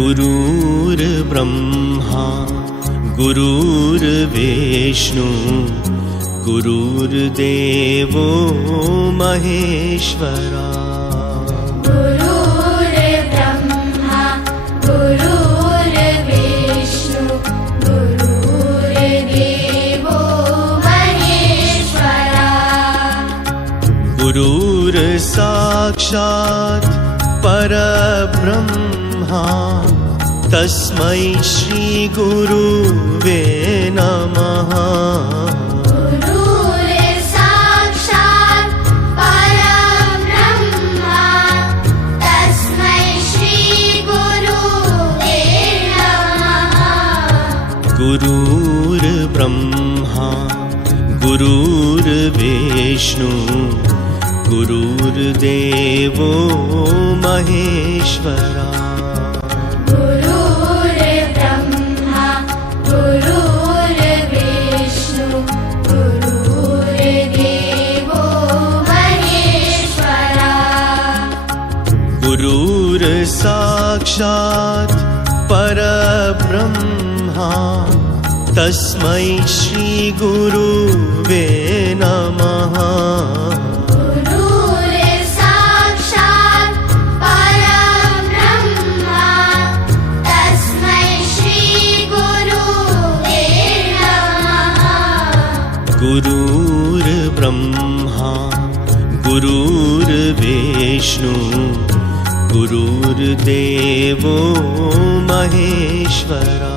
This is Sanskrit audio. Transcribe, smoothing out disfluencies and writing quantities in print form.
गुरुर्ब्रह्मा गुरुर्विष्णु गुरुर्देवो महेश्वरा। गुरुर्ब्रह्मा गुरुर्विष्णु गुरुर्देवो महेश्वरा। गुरुर्साक्षात् परब्रह्मा तस्मै श्री गुरुवे नमः। गुरुर्साक्षात् परब्रह्मा तस्मै श्री गुरुवे नमः। गुरुर्ब्रह्मा गुरुर्विष्णु गुरुर्देवो महेश्वरा। गुरुर्ब्रह्मा गुरुर्विष्णु गुरुर्देवो महेश्वरा। गुरुर्साक्षात् परब्रह्मा तस्मै श्री गुरुवे नमः। गुरुर्ब्रह्मा गुरुर्विष्णु गुरुर्देवो महेश्वरा।